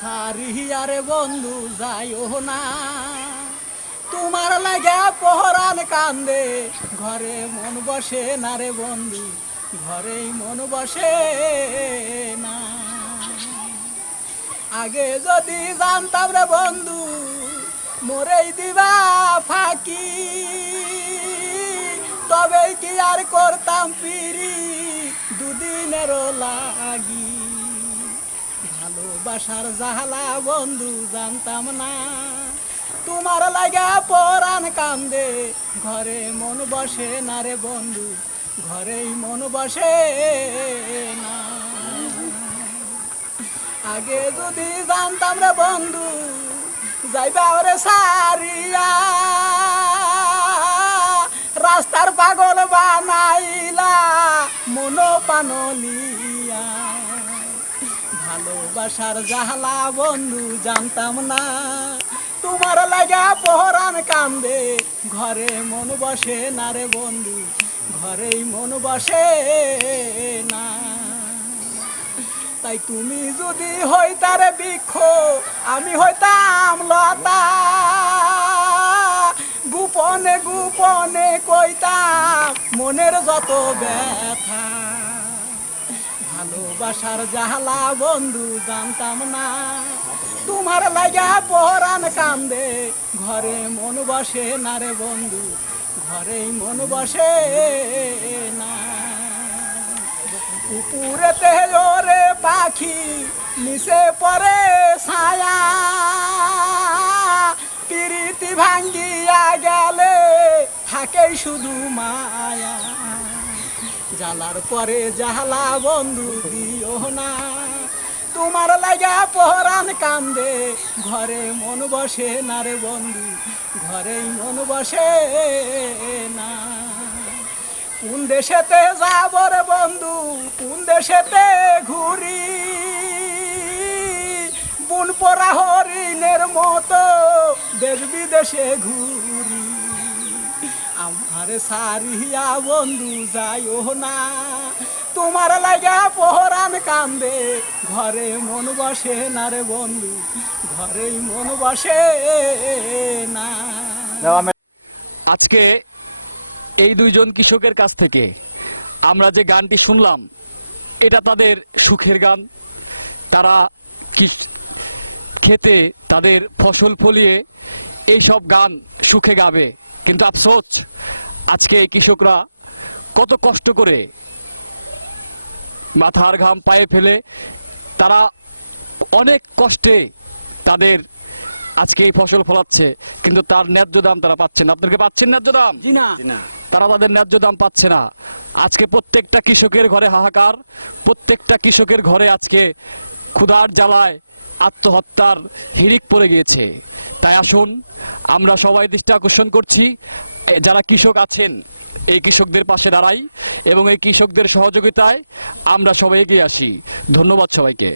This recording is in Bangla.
সারিয়ারে বন্ধু যাইও না। তোমার লাগে পহরান কান্দে, ঘরে মন বসে না রে বন্ধু, ঘরেই মন বসে না। আগে যদি জানতাম রে বন্ধু, মরেই দিবা ফাঁকি তবে কি আর করতাম? ভালোবাসার জাহালা, বন্ধু, জানতাম না। তোমার লাগা পরাণ কান্দে, ঘরে মন বসে না রে বন্ধু, ঘরেই মন বসে না। আগে যদি জানতাম রে বন্ধু, যাইবা ওরে সারিয়া। রাস্তার পাগল বানাইলা মনো পানলিয়া। ভালোবাসার জাহালা, বন্ধু, জানতাম না। তোমার লাগা পহরান কান্দে, ঘরে মন বসে না রে বন্ধু, ঘরেই মন বসে না। তাই তুমি যদি হইতারে বৃক্ষ, আমি হইতাম লতা। গোপনে গোপনে কইতাম, মনের যত ব্যথা। ভালোবাসার জাহালা বন্ধু, জানতাম না। তোমার লাগা পহরান কান্দে, ঘরে মন বসে না রে বন্ধু ঘরেই মন বসে না। উপরেতে ওরে পাখি নিচে পরে ছায়া। প্রীতি ভাঙ্গিয়া গেলে, থাকে শুধু মায়া। জ্বালার পরে জাহালা বন্ধু দিও না। তোমার লাগা পহরান কান্দে, ঘরে মন বসে না রে বন্ধু, ঘরেই মন বসে না। কোন দেশেতে যাব রে বন্ধু, কোন দেশেতে ঘুরি? বুন পরা হরিণের মতো দেশ বিদেশে ঘুরি। আমার সারিয়া বন্ধু যাইও না। তোমার লাগা পহরান কান্দে ঘরে মন বসে না রে বন্ধু ঘরেই মন বসে না। আজকে এই দুইজন কৃষকের কাছ থেকে আমরা যে গানটি শুনলাম এটা তাদের সুখের গান। তারা খেতে তাদের ফসল ফলিয়ে এই সব গান সুখে গাবে। কিন্তু আফসোস আজকে এই কৃষকরা কত কষ্ট করে মাথার ঘাম পায়ে ফেলে তারা অনেক কষ্টে তাদের আজকে এই ফসল ফলাচ্ছে কিন্তু তার ন্যায্য দাম তারা পাচ্ছেন না। আপনাদেরকে পাচ্ছেন ন্যায্য দাম? না। তারা তাদের ন্যায্য দাম পাচ্ছে না। আজকে প্রত্যেকটা কৃষকের ঘরে হাহাকার প্রত্যেকটা কৃষকের ঘরে আজকে ক্ষুধার জ্বালায় আত্মহত্যার হিড়িক পড়ে গিয়েছে। তাই আসুন, আমরা সবাই দৃষ্টি আকর্ষণ করছি যারা কৃষক আছেন, এই কৃষকদের পাশে দাঁড়াই এবং এই কৃষকদের সহযোগিতায় আমরা সবাই এগিয়ে আসি। ধন্যবাদ সবাইকে।